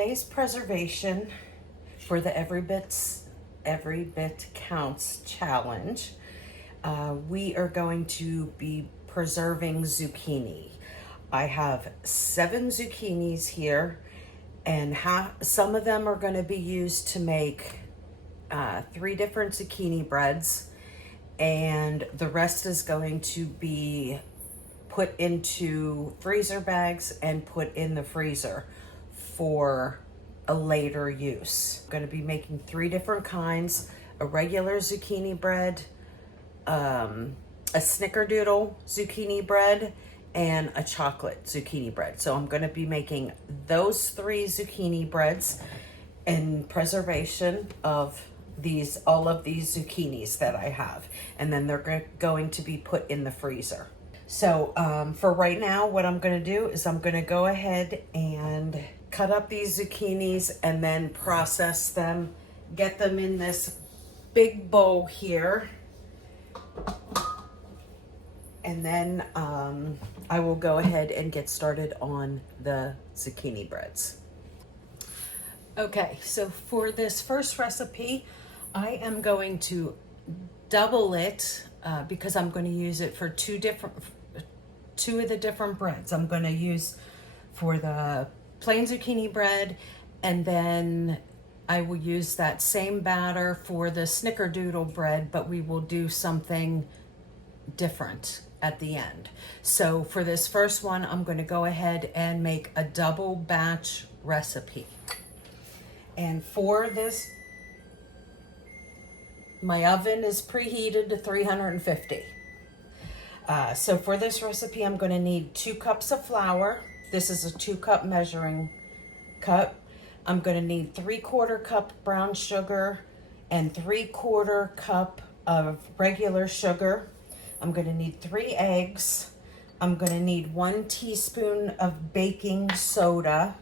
today's preservation for the Every Bit Counts challenge, we are going to be preserving zucchini. I have 7 zucchinis here, and some of them are going to be used to make 3 different zucchini breads, and the rest is going to be put into freezer bags and put in the freezer for a later use. I'm going to be making 3 different kinds: a regular zucchini bread, a snickerdoodle zucchini bread, and a chocolate zucchini bread. So I'm going to be making those 3 zucchini breads in preservation of all of these zucchinis that I have, and then they're going to be put in the freezer. So for right now, what I'm going to do is I'm going to go ahead and cut up these zucchinis and then process them, get them in this big bowl here, and then I will go ahead and get started on the zucchini breads. Okay, so for this first recipe, I am going to double it because I'm going to use it for two of the different breads. I'm going to use for the plain zucchini bread, and then I will use that same batter for the snickerdoodle bread, but we will do something different at the end. So for this first one, I'm going to go ahead and make a double batch recipe. And for this, my oven is preheated to 350. So for this recipe, I'm going to need 2 cups of flour. This is a 2-cup measuring cup. I'm going to need 3/4 cup brown sugar and 3/4 cup of regular sugar. I'm going to need 3 eggs. I'm going to need 1 teaspoon of baking soda,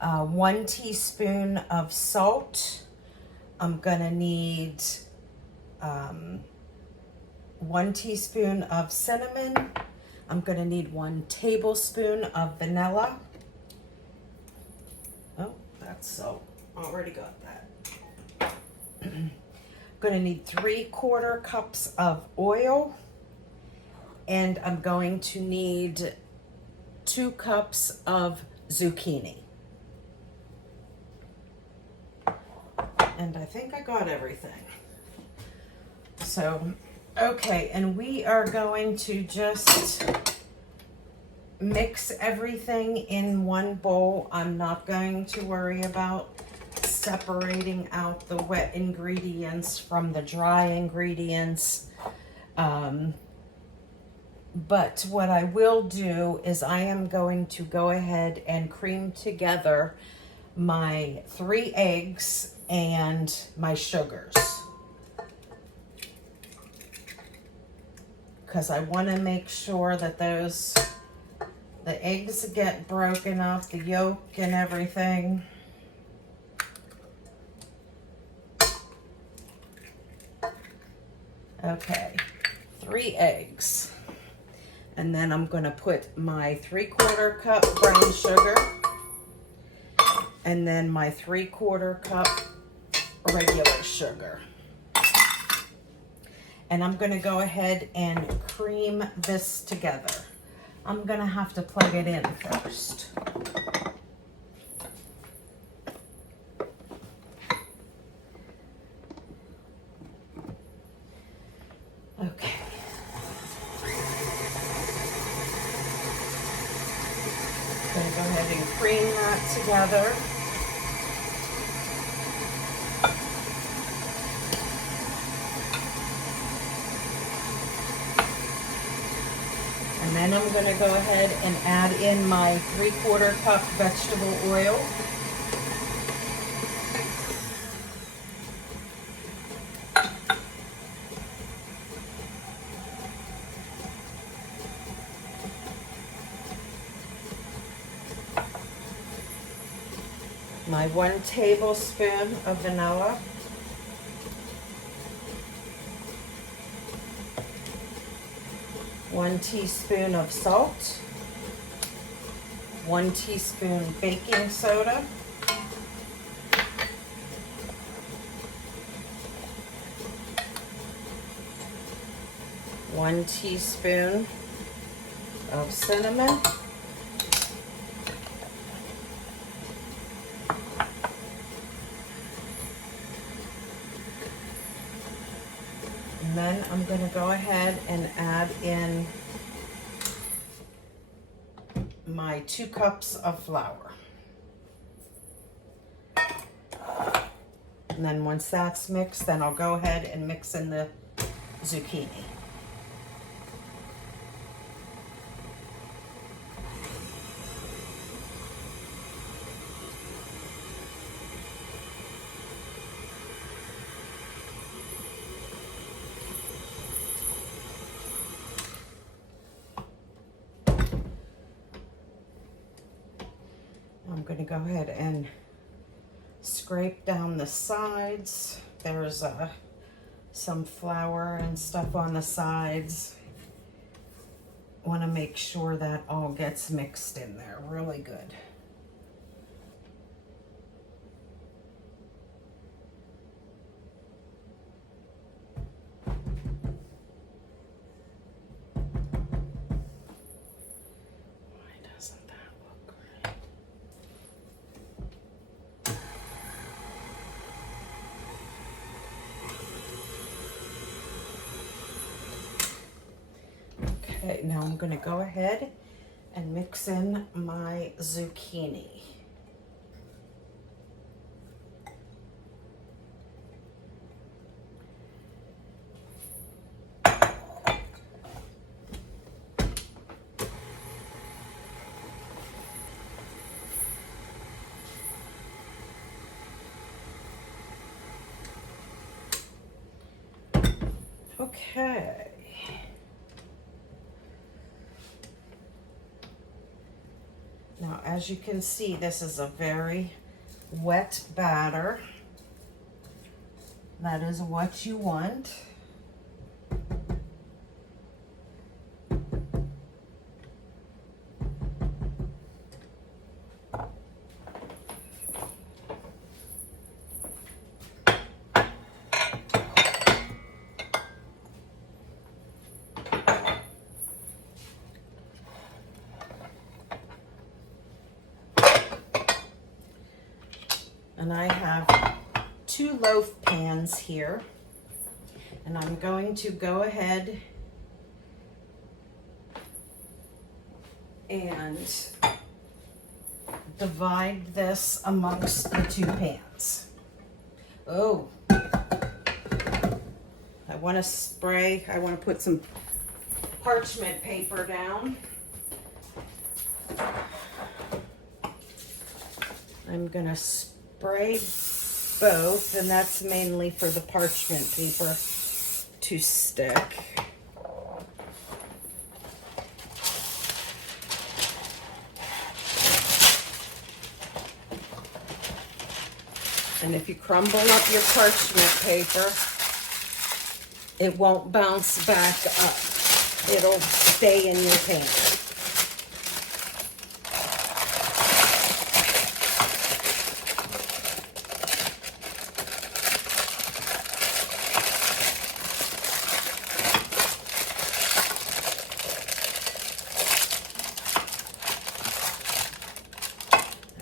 1 teaspoon of salt. I'm going to need 1 teaspoon of cinnamon. I'm going to need 1 tablespoon of vanilla. Oh, that's salt. Already got that. I'm going to need 3/4 cups of oil. And I'm going to need 2 cups of zucchini. And I think I got everything. So, okay, and we are going to just mix everything in one bowl. I'm not going to worry about separating out the wet ingredients from the dry ingredients. But what I will do is I am going to go ahead and cream together my 3 eggs and my sugars, because I want to make sure that the eggs get broken up, the yolk and everything. Okay, 3 eggs. And then I'm going to put my 3/4 cup brown sugar, and then my 3/4 cup regular sugar. And I'm going to go ahead and cream this together. I'm going to have to plug it in first. Okay. I'm going to go ahead and cream that together. And then I'm going to go ahead and add in my 3/4 cup vegetable oil. My 1 tablespoon of vanilla. One teaspoon of salt. 1 teaspoon baking soda, 1 teaspoon of cinnamon, and then I'm going to go ahead and add in my 2 cups of flour. And then once that's mixed, then I'll go ahead and mix in the zucchini. I'm going to go ahead and scrape down the sides. There's some flour and stuff on the sides. Want to make sure that all gets mixed in there really good. Why doesn't that look right? Okay, now I'm going to go ahead and mix in my zucchini. Okay. Now, as you can see, this is a very wet batter. That is what you want. And I have 2 loaf pans here, and I'm going to go ahead and divide this amongst the 2 pans. Oh, I want to put some parchment paper down. I'm going to spray both, and that's mainly for the parchment paper to stick. And if you crumble up your parchment paper, it won't bounce back up. It'll stay in your pan.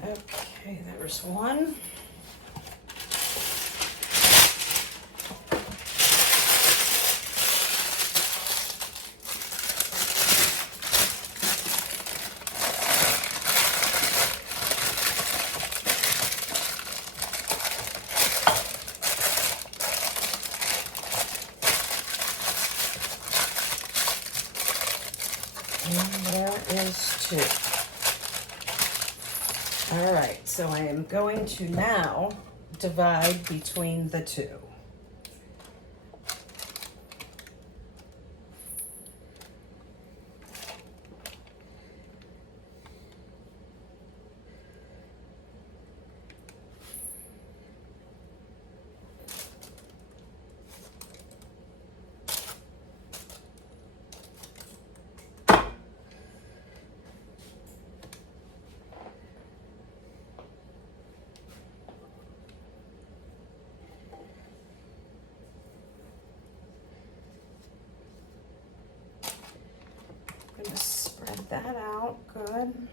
Okay, there's one. And there is 2. All right, so I am going to now divide between the 2. that out good.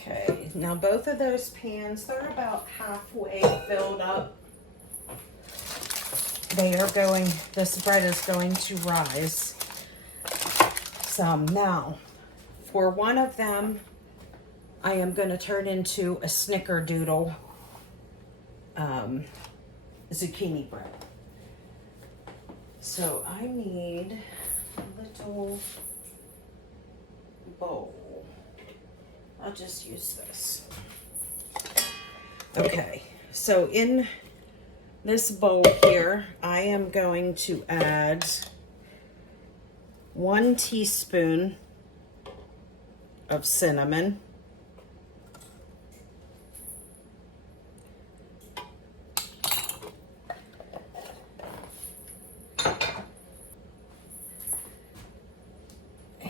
Okay, now both of those pans, they're about halfway filled up. This bread is going to rise some. Now, for one of them, I am going to turn into a snickerdoodle zucchini bread. So I need a little bowl. I'll just use this. Okay, so in this bowl here, I am going to add 1 teaspoon of cinnamon,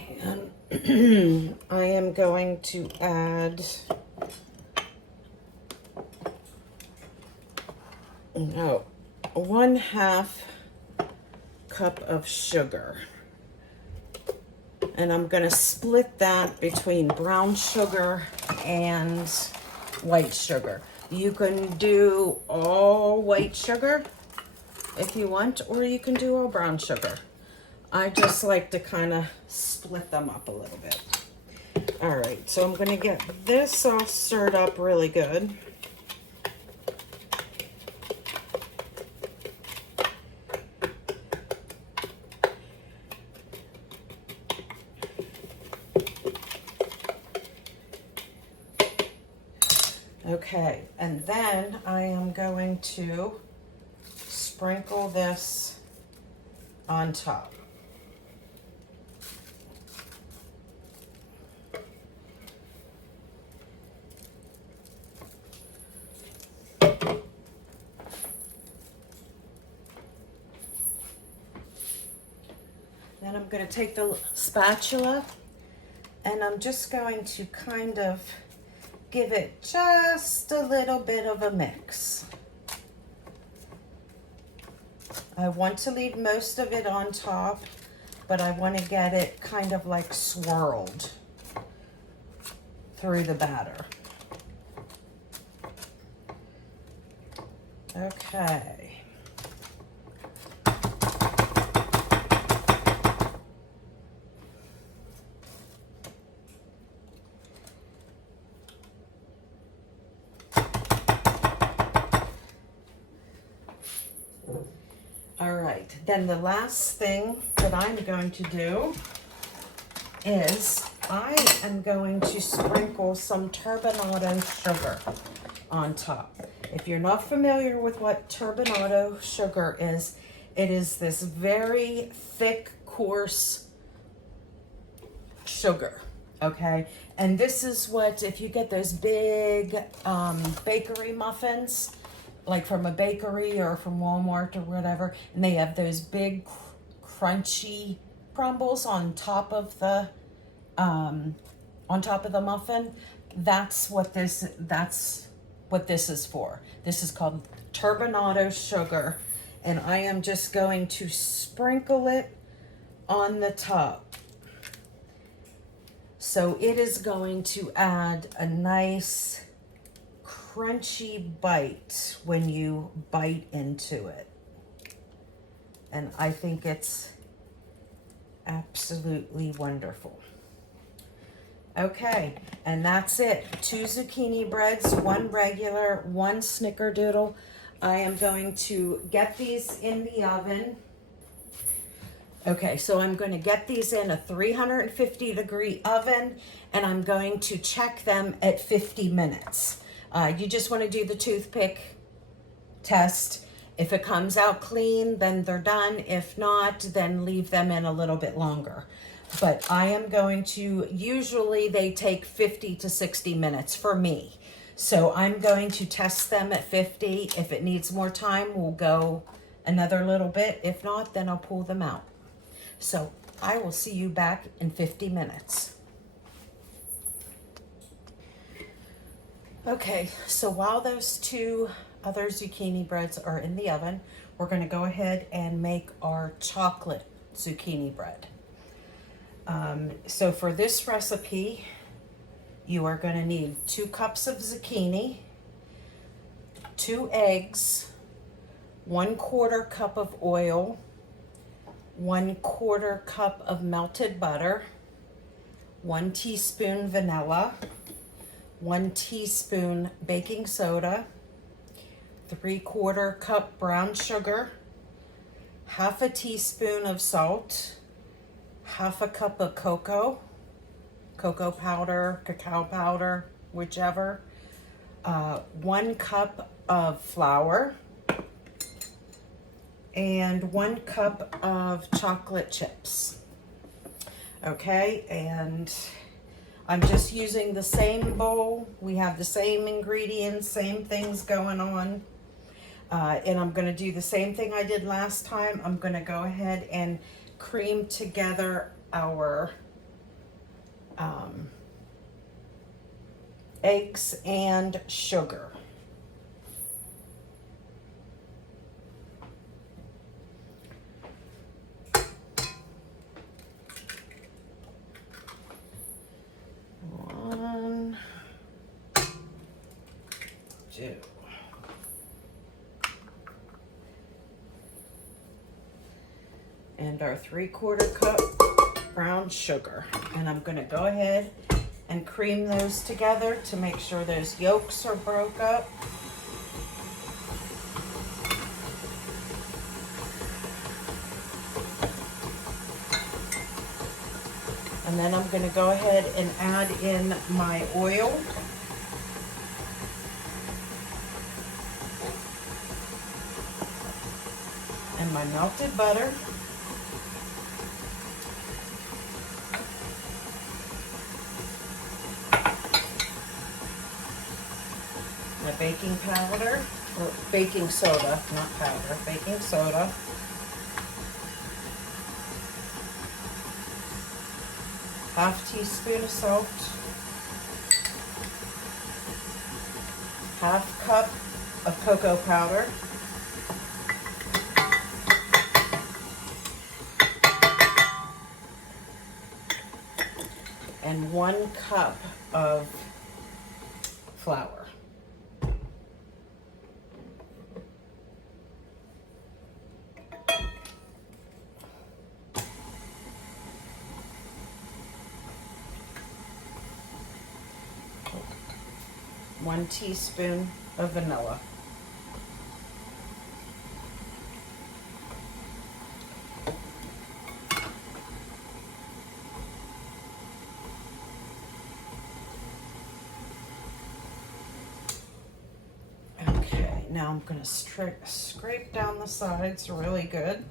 and I am going to add 1/2 cup of sugar. And I'm going to split that between brown sugar and white sugar. You can do all white sugar if you want, or you can do all brown sugar. I just like to kind of split them up a little bit. All right, so I'm going to get this all stirred up really good. Okay, and then I am going to sprinkle this on top. Then I'm going to take the spatula and I'm just going to kind of give it just a little bit of a mix. I want to leave most of it on top, but I want to get it kind of like swirled through the batter. Okay. All right, then the last thing that I'm going to do is I am going to sprinkle some turbinado sugar on top. If you're not familiar with what turbinado sugar is, it is this very thick, coarse sugar, okay? And this is what, if you get those big bakery muffins, like from a bakery or from Walmart or whatever, and they have those big crunchy crumbles on top of the muffin. That's what this is for. This is called turbinado sugar, and I am just going to sprinkle it on the top. So it is going to add a nice crunchy bite when you bite into it. And I think it's absolutely wonderful. Okay, and that's it. 2 zucchini breads, 1 regular, 1 snickerdoodle. I am going to get these in the oven. Okay, so I'm going to get these in a 350-degree oven, and I'm going to check them at 50 minutes. You just want to do the toothpick test. If it comes out clean, then they're done. If not, then leave them in a little bit longer. But I am going to, usually they take 50 to 60 minutes for me. So I'm going to test them at 50. If it needs more time, we'll go another little bit. If not, then I'll pull them out. So I will see you back in 50 minutes. Okay, so while those 2 other zucchini breads are in the oven, we're going to go ahead and make our chocolate zucchini bread. So for this recipe, you are going to need 2 cups of zucchini, 2 eggs, 1/4 cup of oil, 1/4 cup of melted butter, 1 teaspoon vanilla, 1 teaspoon baking soda, 3/4 cup brown sugar, 1/2 teaspoon of salt, 1/2 cup of cocoa powder, cacao powder, whichever, 1 cup of flour, and 1 cup of chocolate chips. Okay, and I'm just using the same bowl. We have the same ingredients, same things going on. And I'm going to do the same thing I did last time. I'm going to go ahead and cream together our eggs and sugar. One, 2. And our 3/4 cup brown sugar. And I'm going to go ahead and cream those together to make sure those yolks are broke up. And then I'm going to go ahead and add in my oil. And my melted butter. My baking powder, or baking soda, not powder, baking soda. Half teaspoon of salt. 1/2 cup of cocoa powder. And 1 cup of flour. One teaspoon of vanilla. Okay, now I'm going to scrape down the sides really good.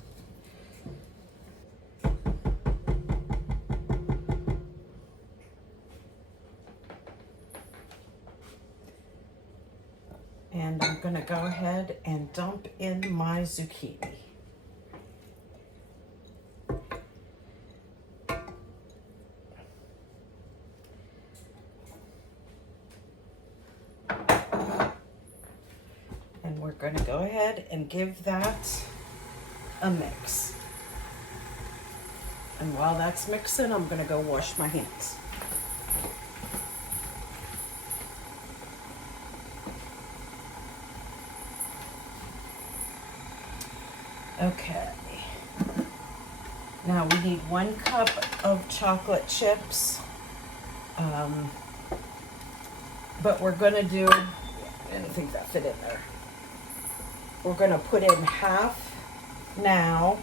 And I'm going to go ahead and dump in my zucchini. And we're going to go ahead and give that a mix. And while that's mixing, I'm going to go wash my hands. Okay, now we need 1 cup of chocolate chips, Um, but we're gonna do, I didn't think that fit in there. We're gonna put in half now.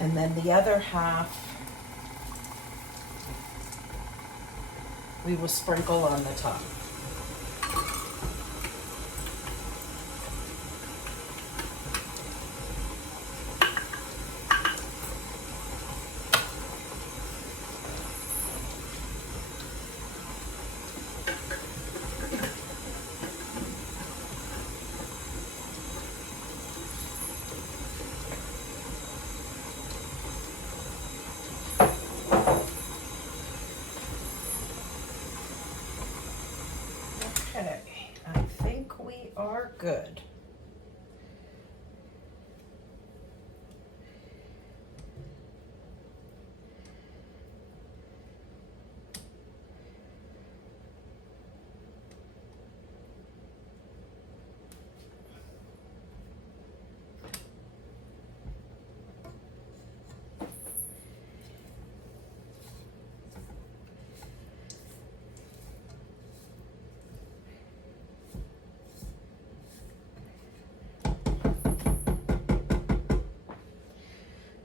And then the other half we will sprinkle on the top. Okay, I think we are good.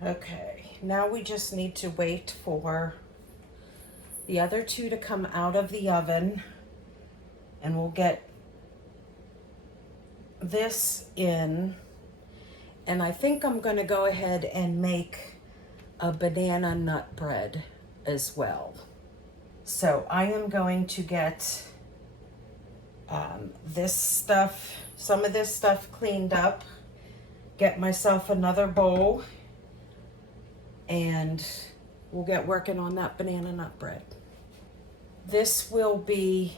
Okay, now we just need to wait for the other two to come out of the oven, and we'll get this in. And I think I'm going to go ahead and make a banana nut bread as well. So I am going to get this stuff, some of this stuff cleaned up, get myself another bowl, and we'll get working on that banana nut bread. This will be,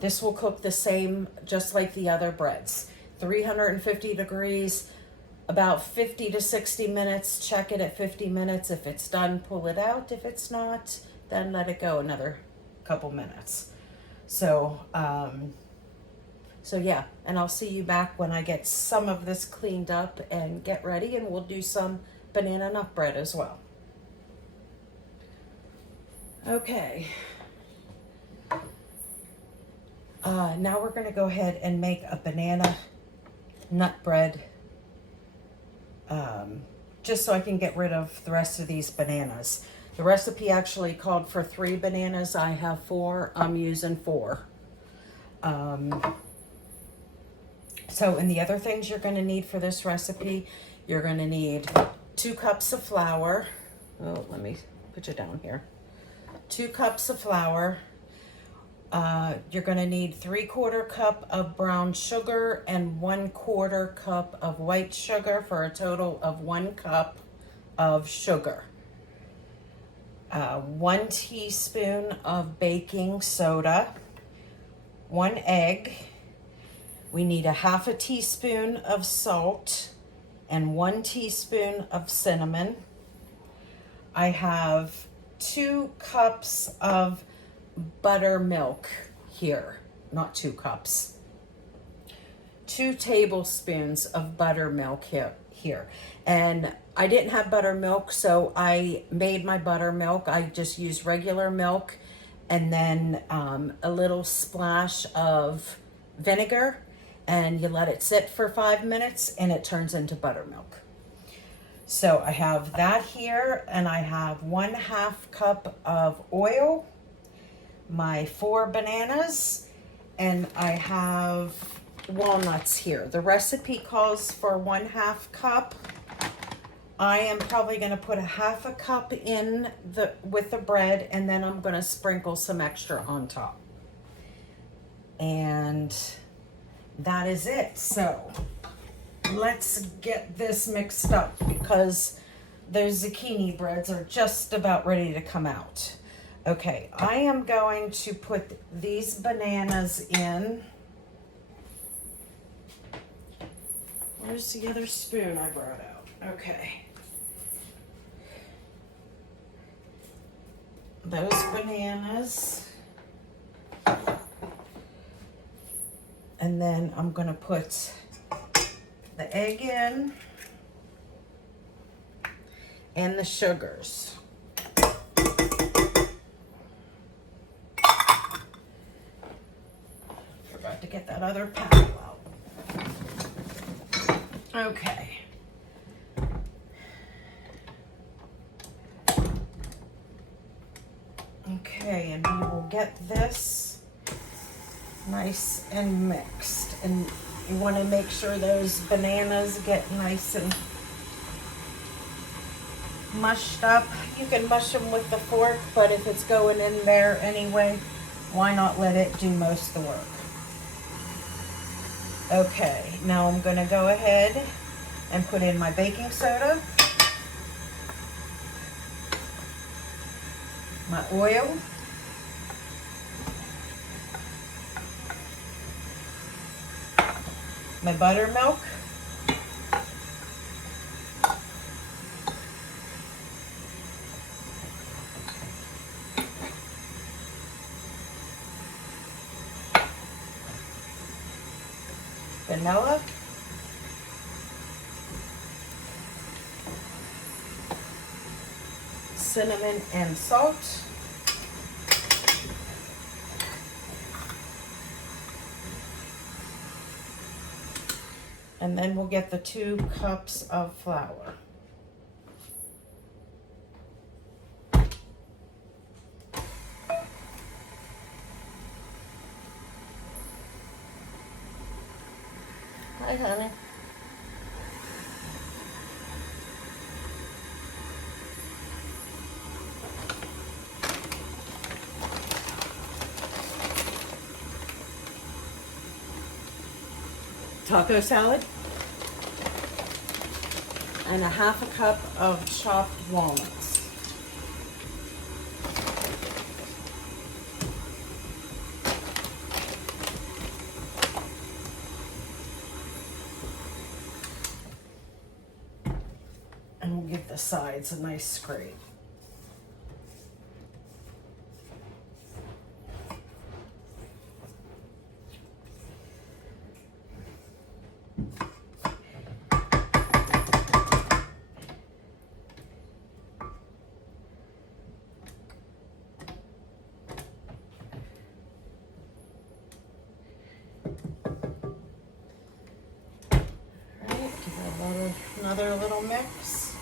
this will cook the same, just like the other breads. 350 degrees, about 50 to 60 minutes. Check it at 50 minutes. If it's done, pull it out. If it's not, then let it go another couple minutes. So yeah, and I'll see you back when I get some of this cleaned up and get ready, and we'll do some banana nut bread as well. Okay. Now we're going to go ahead and make a banana nut bread, just so I can get rid of the rest of these bananas. The recipe actually called for 3 bananas. I have 4. I'm using 4. So, and the other things you're going to need for this recipe, you're going to need 2 cups of flour. Oh, let me put you down here. 2 cups of flour. You're going to need 3/4 cup of brown sugar and 1/4 cup of white sugar for a total of 1 cup of sugar. 1 teaspoon of baking soda, 1 egg. We need a 1/2 teaspoon of salt and 1 teaspoon of cinnamon. I have 2 cups of buttermilk here, not 2 cups. 2 tablespoons of buttermilk here. And I didn't have buttermilk, so I made my buttermilk. I just used regular milk and then a little splash of vinegar, and you let it sit for 5 minutes and it turns into buttermilk. So I have that here, and I have 1/2 cup of oil, my 4 bananas, and I have walnuts here. The recipe calls for 1/2 cup. I am probably going to put a 1/2 cup in with the bread, and then I'm going to sprinkle some extra on top. And that is it. So let's get this mixed up, because those zucchini breads are just about ready to come out. Okay, I am going to put these bananas in. Where's the other spoon I brought out? Okay. those bananas. And then I'm gonna put the egg in and the sugars. Forgot to get that other paddle out. Okay. Okay, and we will get this nice and mixed. And you want to make sure those bananas get nice and mushed up. You can mush them with the fork, but if it's going in there anyway, why not let it do most of the work? Okay, now I'm going to go ahead and put in my baking soda, my oil, my buttermilk, vanilla, cinnamon and salt, and then we'll get the 2 cups of flour. Hi, honey. Taco salad and a 1/2 cup of chopped walnuts. And we'll give the sides a nice scrape. Another little mix.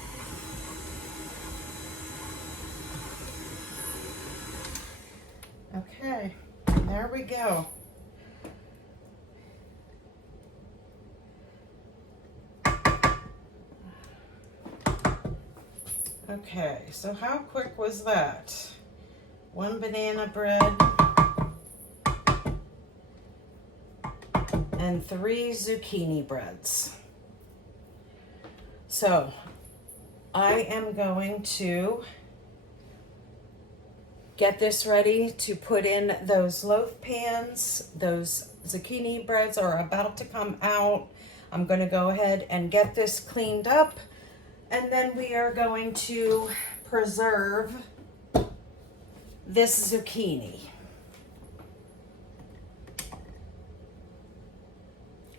Okay, and there we go. Okay, so how quick was that? 1 banana bread and 3 zucchini breads. So I am going to get this ready to put in those loaf pans. Those zucchini breads are about to come out. I'm going to go ahead and get this cleaned up, and then we are going to preserve this zucchini.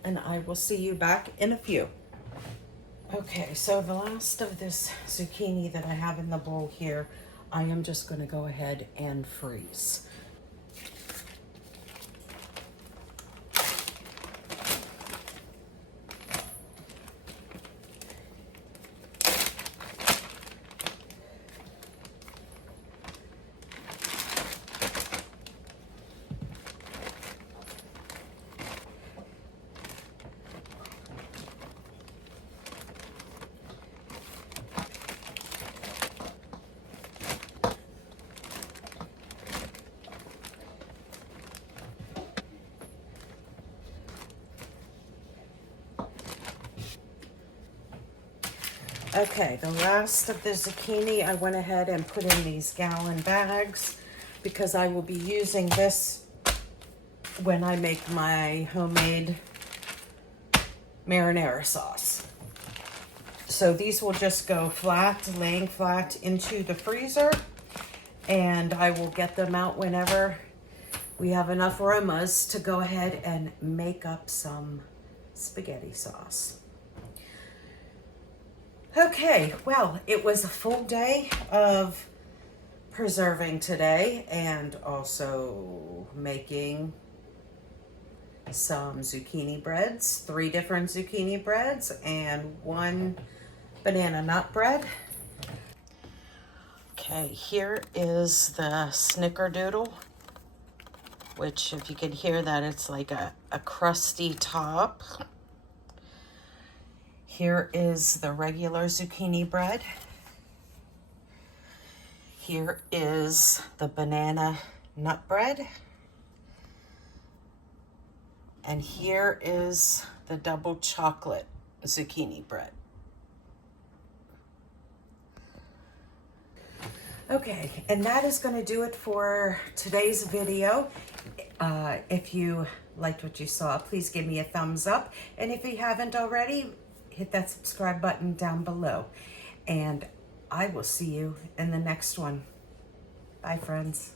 And I will see you back in a few. Okay, so the last of this zucchini that I have in the bowl here, I am just going to go ahead and freeze. Okay, the last of the zucchini, I went ahead and put in these gallon bags because I will be using this when I make my homemade marinara sauce. So these will just go flat, laying flat into the freezer. and I will get them out whenever we have enough aromas to go ahead and make up some spaghetti sauce. Okay, well, it was a full day of preserving today and also making some zucchini breads, 3 different zucchini breads and 1 banana nut bread. Okay, here is the snickerdoodle, which if you can hear that, it's like a crusty top. Here is the regular zucchini bread. Here is the banana nut bread. And here is the double chocolate zucchini bread. Okay, and that is going to do it for today's video. If you liked what you saw, please give me a thumbs up. And if you haven't already, hit that subscribe button down below. And I will see you in the next one. Bye, friends.